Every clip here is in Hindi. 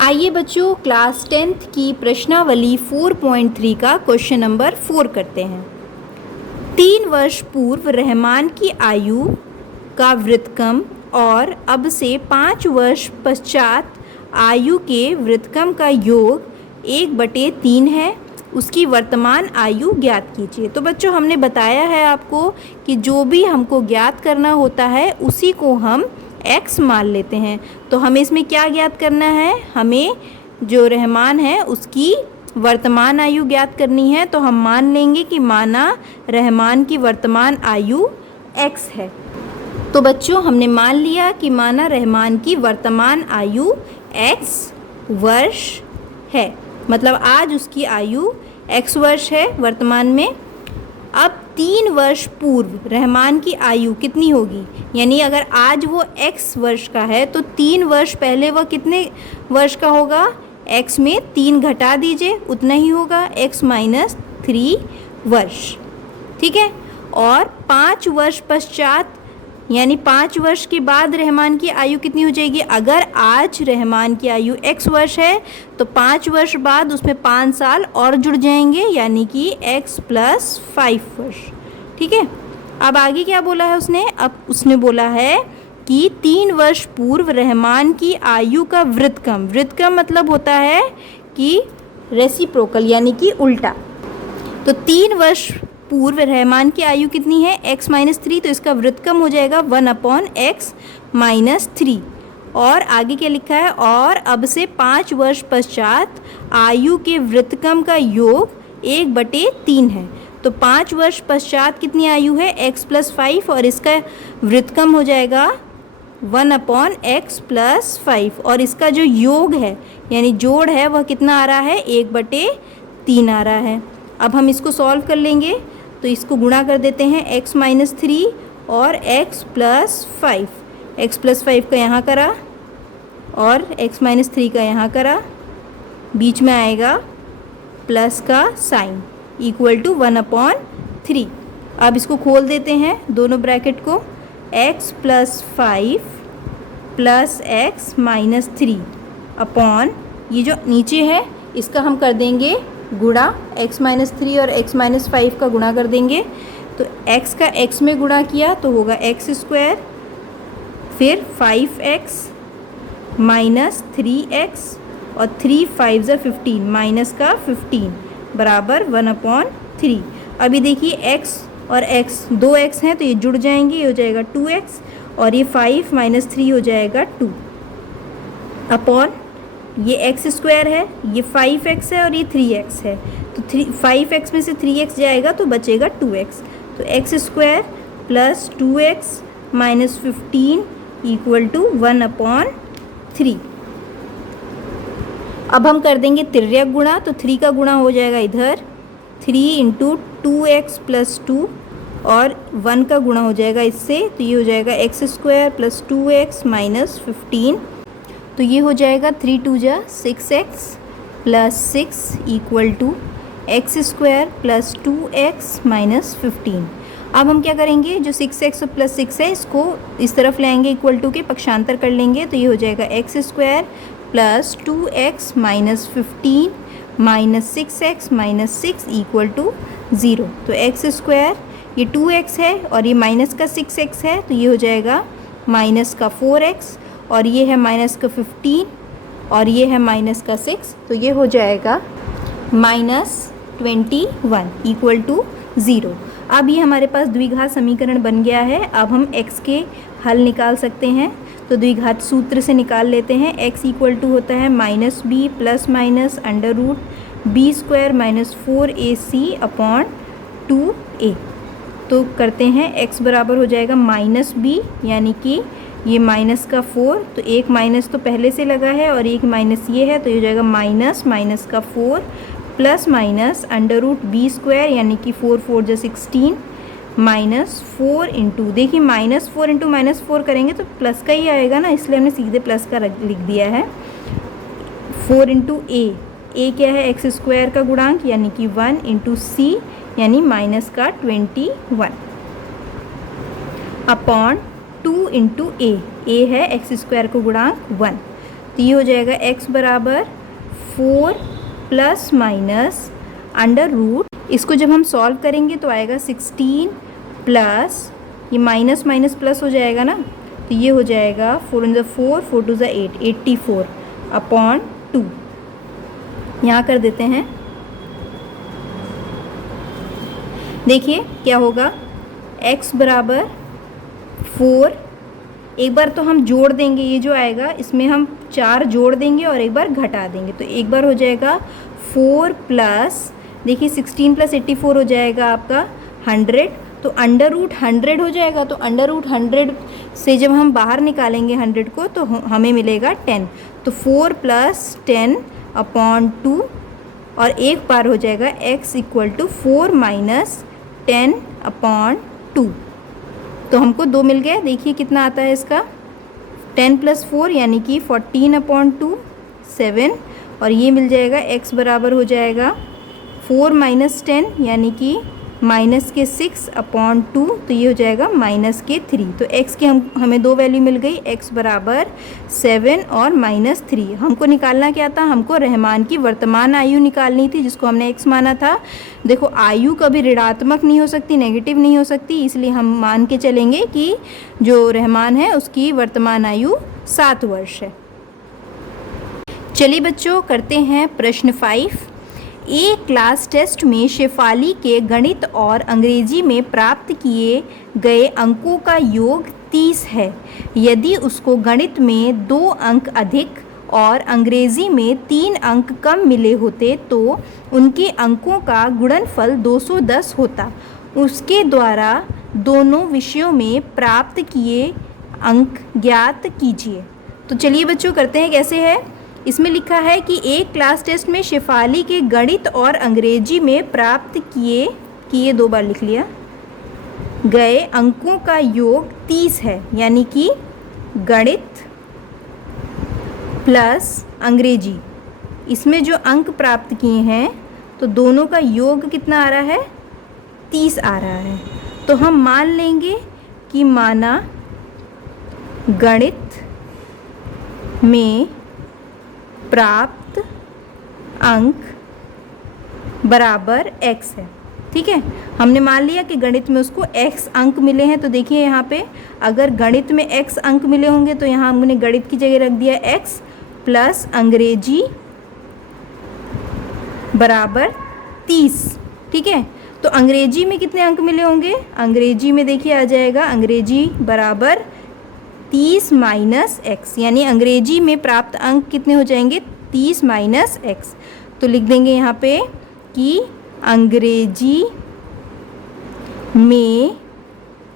आइए बच्चों क्लास 10th की प्रश्नावली 4.3 का क्वेश्चन नंबर 4 करते हैं। 3 वर्ष पूर्व रहमान की आयु का व्युत्क्रम और अब से 5 वर्ष पश्चात आयु के व्युत्क्रम का योग 1/3 है। उसकी वर्तमान आयु ज्ञात कीजिए। तो बच्चों हमने बताया है आपको कि जो भी हमको ज्ञात करना होता है उसी को हम x मान लेते हैं। तो हमें इसमें क्या ज्ञात करना है, हमें जो रहमान है उसकी वर्तमान आयु ज्ञात करनी है। तो हम मान लेंगे कि माना रहमान की वर्तमान आयु x है। तो बच्चों हमने मान लिया कि माना रहमान की वर्तमान आयु x वर्ष है, मतलब आज उसकी आयु x वर्ष है वर्तमान में। अब 3 वर्ष पूर्व रहमान की आयु कितनी होगी, यानी अगर आज वो x वर्ष का है तो 3 वर्ष पहले वह कितने वर्ष का होगा, x में 3 घटा दीजिए उतना ही होगा, x - 3 वर्ष। ठीक है। और 5 वर्ष पश्चात यानी 5 वर्ष के बाद रहमान की आयु कितनी हो जाएगी। अगर आज रहमान की आयु x वर्ष है तो 5 वर्ष बाद उसमें 5 साल और जुड़ जाएंगे, यानी कि x + 5 वर्ष। ठीक है। अब आगे क्या बोला है उसने, अब उसने बोला है कि 3 वर्ष पूर्व रहमान की आयु का व्युत्क्रम, व्युत्क्रम मतलब होता है कि रेसिप्रोकल यानी कि उल्टा। तो 3 वर्ष पूर्व रहमान की आयु कितनी है, x - 3, तो इसका व्युत्क्रम हो जाएगा 1/x - 3। और आगे क्या लिखा है, और अब से 5 वर्ष पश्चात आयु के व्युत्क्रम का योग 1/3 है। तो 5 वर्ष पश्चात कितनी आयु है, x + 5, और इसका व्युत्क्रम हो जाएगा 1/x + 5, और इसका जो योग है यानी जोड़ है वह कितना आ रहा है, 1/3 आ रहा है। अब हम इसको सॉल्व कर लेंगे, तो इसको गुणा कर देते हैं, x - 3 और x + 5। x + 5 का यहाँ करा और x - 3 का यहाँ करा, बीच में आएगा प्लस का साइन = 1/3। अब इसको खोल देते हैं दोनों ब्रैकेट को, x + 5 + x - 3 अपॉन ये जो नीचे है इसका हम कर देंगे गुणा, x - 3 और x - 5 का गुणा कर देंगे। तो x का x में गुणा किया तो होगा x², फिर 5x - 3x और 3 × 5 = 15 माइनस का 15 बराबर 1/3। अभी देखिए x और x 2x हैं तो ये जुड़ जाएंगे, ये हो जाएगा 2x, और ये 5 - 3 हो जाएगा 2 अपॉन ये x² है, ये 5x है और ये 3x है। तो 5x में से 3x जाएगा तो बचेगा 2x। तो x² + 2x - 15 = 1/3। अब हम कर देंगे तिर्यक गुणा, तो 3 का गुणा हो जाएगा इधर 3 × 2x + 2 और 1 का गुणा हो जाएगा इससे, तो ये हो जाएगा x² + 2x - 15। तो ये हो जाएगा 3 × 2 = 6x + 6 = x² + 2x - 15। अब हम क्या करेंगे, जो 6x + 6 है इसको इस तरफ ले आएंगे, = के पक्षांतर कर लेंगे, तो ये हो जाएगा x² + 2x - 15 - 6x - 6 = 0। तो x² ये 2x है और ये माइनस का 6x है, तो ये हो जाएगा माइनस का 4x, और ये है माइनस का 15 और ये है माइनस का 6, तो ये हो जाएगा -21 = 0। अब ये हमारे पास द्विघात समीकरण बन गया है। अब हम x के हल निकाल सकते हैं, तो द्विघात सूत्र से निकाल लेते हैं। x = होता है -b ± √b² - 4ac/2a। तो करते हैं, x बराबर हो जाएगा -b, यानी कि ये माइनस का 4, तो एक माइनस तो पहले से लगा है और एक माइनस ये है, तो ये हो जाएगा माइनस का 4 + √b², यानी कि 4 × 4 = 16 -4 × देखिए -4 × -4 करेंगे तो प्लस का ही आएगा ना, इसलिए हमने सीधे प्लस का लिख दिया है। 4 × a क्या है, x² का गुणांक यानी कि 1 × c यानी -21 अपॉन 2 × a है x² का गुणांक 1, तो ये हो जाएगा x बराबर 4 प्लस माइनस अंडर रूट, इसको जब हम सॉल्व करेंगे तो आएगा 16 प्लस ये माइनस माइनस प्लस हो जाएगा ना, तो ये हो जाएगा 4 × 4 4 × 8 84 अपॉन 2। यहाँ कर देते हैं, देखिए क्या होगा, x बराबर 4, एक बार तो हम जोड़ देंगे, ये जो आएगा इसमें हम 4 जोड़ देंगे और एक बार घटा देंगे, तो एक बार हो जाएगा 4 प्लस, देखिए 16 प्लस 84 हो जाएगा आपका 100, तो अंडर रूट 100 हो जाएगा, तो अंडर रूट 100 से जब हम बाहर निकालेंगे 100 को तो हमें मिलेगा 10, तो 4 प्लस 10 अपॉन 2 और एक बार हो जाएगा x equal to 4 minus 10 upon 2, तो हमको 2 मिल गया। देखिए कितना आता है इसका, 10 प्लस 4 यानी कि 14 अपॉन 2 7, और ये मिल जाएगा x बराबर हो जाएगा 4 माइनस 10 यानी कि माइनस के 6 अपॉन 2, तो ये हो जाएगा माइनस के 3। तो x के हमें 2 वैल्यू मिल गई, x बराबर 7 और माइनस 3। हमको निकालना क्या था, हमको रहमान की वर्तमान आयु निकालनी थी जिसको हमने x माना था। देखो आयु कभी ऋणात्मक नहीं हो सकती, नेगेटिव नहीं हो सकती, इसलिए हम मान के चलेंगे कि जो रहमान है उसकी वर्तमान आयु 7 वर्ष है। चलिए बच्चों करते हैं प्रश्न 5। एक क्लास टेस्ट में शेफाली के गणित और अंग्रेजी में प्राप्त किए गए अंकों का योग 30 है। यदि उसको गणित में 2 अंक अधिक और अंग्रेजी में 3 अंक कम मिले होते तो उनके अंकों का गुणनफल 210 होता। उसके द्वारा दोनों विषयों में प्राप्त किए अंक ज्ञात कीजिए। तो चलिए बच्चों करते हैं, कैसे है, इसमें लिखा है कि एक क्लास टेस्ट में शेफाली के गणित और अंग्रेजी में प्राप्त किए 2 बार लिख लिया, गए अंकों का योग 30 है, यानी कि गणित प्लस अंग्रेजी, इसमें जो अंक प्राप्त किए हैं तो दोनों का योग कितना आ रहा है, 30 आ रहा है। तो हम मान लेंगे कि माना गणित में प्राप्त अंक बराबर x है। ठीक है, हमने मान लिया कि गणित में उसको x अंक मिले हैं, तो देखिए यहाँ पे अगर गणित में x अंक मिले होंगे तो यहाँ हमने गणित की जगह रख दिया x प्लस अंग्रेजी बराबर 30। ठीक है, तो अंग्रेजी में कितने अंक मिले होंगे, अंग्रेजी में देखिए आ जाएगा अंग्रेजी बराबर 30 माइनस x, यानी अंग्रेजी में प्राप्त अंक कितने हो जाएंगे, 30 माइनस x। तो लिख देंगे यहाँ पे कि अंग्रेजी में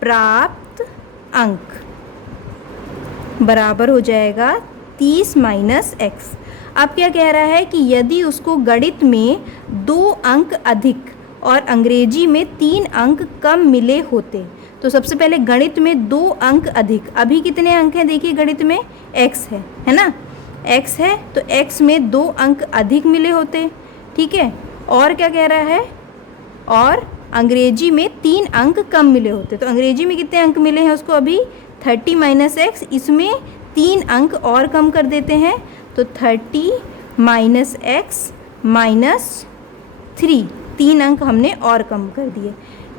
प्राप्त अंक बराबर हो जाएगा 30 माइनस x। अब क्या कह रहा है कि यदि उसको गणित में 2 अंक अधिक और अंग्रेजी में 3 अंक कम मिले होते, तो सबसे पहले गणित में 2 अंक अधिक, अभी कितने अंक हैं देखिए गणित में x है ना, x है, तो x में 2 अंक अधिक मिले होते। ठीक है, और क्या कह रहा है, और अंग्रेजी में 3 अंक कम मिले होते, तो अंग्रेजी में कितने अंक मिले हैं उसको अभी 30 माइनस x, इसमें 3 अंक और कम कर देते हैं, तो 30 माइनस x माइनस 3 अंक हमने और कम कर दिए।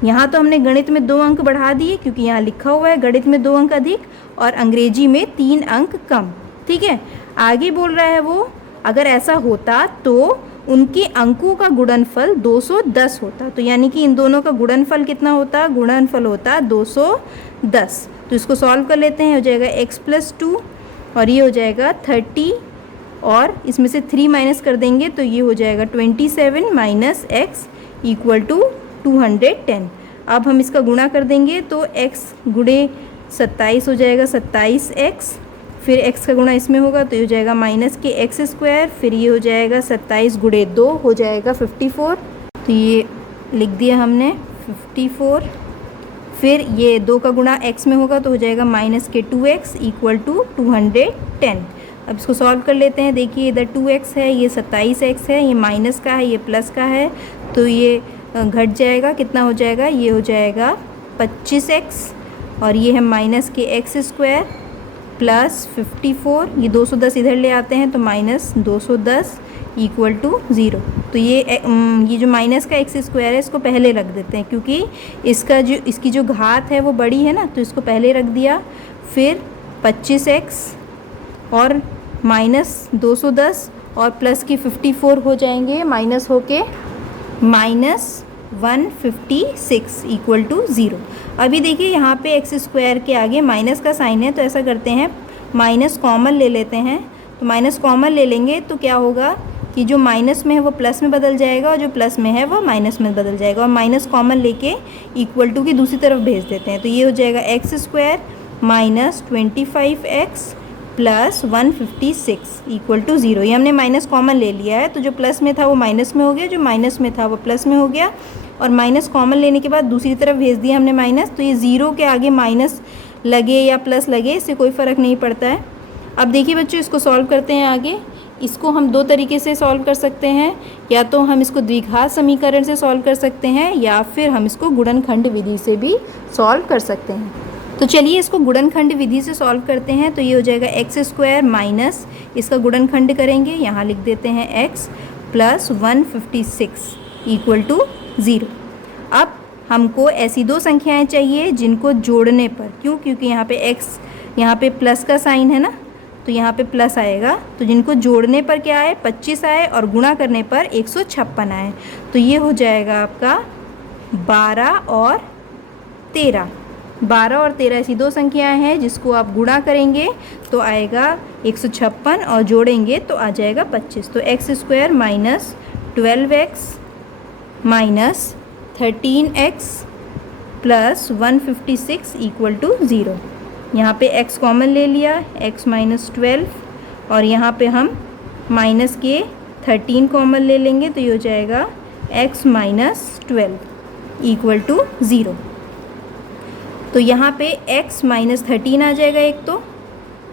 यहाँ तो हमने गणित में 2 अंक बढ़ा दिए क्योंकि यहाँ लिखा हुआ है गणित में 2 अंक अधिक और अंग्रेजी में 3 अंक कम। ठीक है, आगे बोल रहा है वो, अगर ऐसा होता तो उनके अंकों का गुणनफल 210 होता, तो यानी कि इन दोनों का गुणनफल कितना होता, गुणनफल होता 210। तो इसको सॉल्व कर लेते हैं, हो जाएगा x प्लस 2 और ये हो जाएगा 30 और इसमें से 3 माइनस कर देंगे तो ये हो जाएगा 27 माइनस x इक्वल टू 210। अब हम इसका गुणा कर देंगे तो x गुणे 27 हो जाएगा 27x, फिर x का गुणा इसमें होगा तो ये हो जाएगा माइनस के x स्क्वायर, फिर ये हो जाएगा 27 गुणे 2 हो जाएगा 54, तो ये लिख दिया हमने 54। फिर ये 2 का गुणा x में होगा तो हो जाएगा माइनस के 2x इक्वल टू 210। अब इसको सॉल्व कर लेते हैं, देखिए इधर 2x है, ये 27x है, ये माइनस का है, ये प्लस का है, तो ये घट जाएगा, कितना हो जाएगा, ये हो जाएगा 25x और ये है माइनस के x स्क्वायर प्लस 54, ये 210 इधर ले आते हैं तो माइनस 210 इक्वल टू 0। तो ये जो माइनस का एक्स स्क्वायर है इसको पहले रख देते हैं, क्योंकि इसकी जो घात है वो बड़ी है ना, तो इसको पहले रख दिया। फिर 25x और माइनस 210 और प्लस की 54 हो जाएंगे, माइनस होके माइनस 156 इक्वल टू 0। अभी देखिए यहाँ पे एक्स स्क्वायर के आगे माइनस का साइन है, तो ऐसा करते हैं माइनस कॉमन ले लेते हैं। तो माइनस कॉमन ले लेंगे तो क्या होगा कि जो माइनस में है वो प्लस में बदल जाएगा और जो प्लस में है वो माइनस में बदल जाएगा, और माइनस कॉमन लेके इक्वल टू की दूसरी तरफ भेज देते हैं। तो ये हो जाएगा x square minus 25x plus 156 equal to 0। ये हमने माइनस कॉमन ले लिया है, तो जो प्लस में था वो माइनस में हो गया, जो माइनस में था वो प्लस में हो गया, और माइनस कॉमन लेने के बाद दूसरी तरफ भेज दिया हमने माइनस। तो ये 0 के आगे माइनस लगे या प्लस लगे इससे कोई फ़र्क नहीं पड़ता है। अब देखिए बच्चों, इसको सॉल्व करते हैं आगे। इसको हम दो तरीके से सॉल्व कर सकते हैं, या तो हम इसको द्विघात समीकरण से सॉल्व कर सकते हैं या फिर हम इसको गुणनखंड विधि से भी सॉल्व कर सकते हैं। तो चलिए इसको गुणनखंड विधि से सॉल्व करते हैं। तो ये हो जाएगा एक्स स्क्वायर माइनस, इसका गुणनखंड करेंगे, यहाँ लिख देते हैं एक्स प्लस 156 इक्वल टू 0। अब हमको ऐसी दो संख्याएं चाहिए जिनको जोड़ने पर, क्योंकि यहाँ पे एक्स, यहाँ पे प्लस का साइन है ना, तो यहाँ पे प्लस आएगा, तो जिनको जोड़ने पर क्या आए 25 आए और गुणा करने पर 156 आए। तो ये हो जाएगा आपका 12 और 13। 12 और 13 ऐसी दो संख्याएं हैं जिसको आप गुणा करेंगे तो आएगा 156 और जोड़ेंगे तो आ जाएगा 25। तो x square minus 12x minus 13x plus 156 equal to 0। यहाँ पे x कॉमन ले लिया, x माइनस 12 और यहाँ पे हम माइनस के 13 कॉमन ले लेंगे, तो ये हो जाएगा x माइनस 12 इक्वल टू 0। तो यहाँ पे x माइनस 13 आ जाएगा एक तो,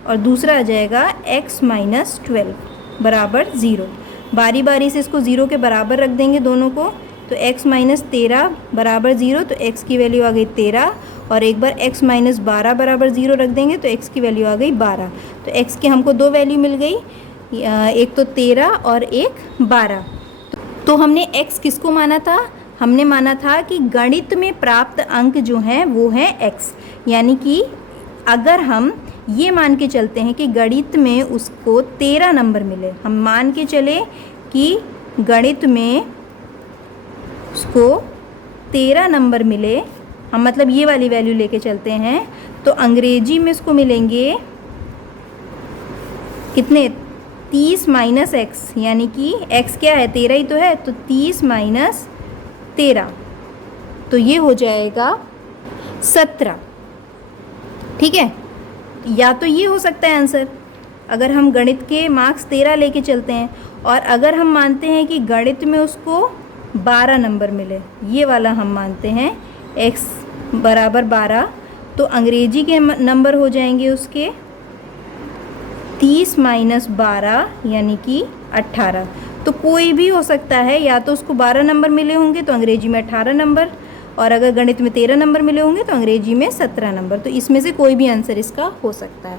और दूसरा आ जाएगा x माइनस 12 बराबर 0। बारी बारी से इसको 0 के बराबर रख देंगे दोनों को। तो x माइनस 13 बराबर 0, तो x की वैल्यू आ गई 13, और एक बार x माइनस 12 बराबर 0 रख देंगे तो x की वैल्यू आ गई 12। तो x की हमको दो वैल्यू मिल गई, एक तो 13 और एक 12। तो हमने x किसको माना था? हमने माना था कि गणित में प्राप्त अंक जो हैं वो हैं x, यानी कि अगर हम ये मान के चलते हैं कि गणित में उसको 13 नंबर मिले, हम मान के चले कि गणित में उसको 13 नंबर मिले, हम मतलब ये वाली वैल्यू लेके चलते हैं, तो अंग्रेजी में इसको मिलेंगे कितने? 30 माइनस एक्स, यानी कि x क्या है? 13 ही तो है, तो 30 माइनस 13, तो ये हो जाएगा 17। ठीक है, या तो ये हो सकता है आंसर अगर हम गणित के मार्क्स 13 लेके चलते हैं, और अगर हम मानते हैं कि गणित में उसको 12 नंबर मिले, ये वाला हम मानते हैं x बराबर 12, तो अंग्रेजी के नंबर हो जाएंगे उसके 30 माइनस 12 यानी कि 18। तो कोई भी हो सकता है, या तो उसको 12 नंबर मिले होंगे तो अंग्रेजी में 18 नंबर, और अगर गणित में 13 नंबर मिले होंगे तो अंग्रेजी में 17 नंबर। तो इसमें से कोई भी आंसर इसका हो सकता है।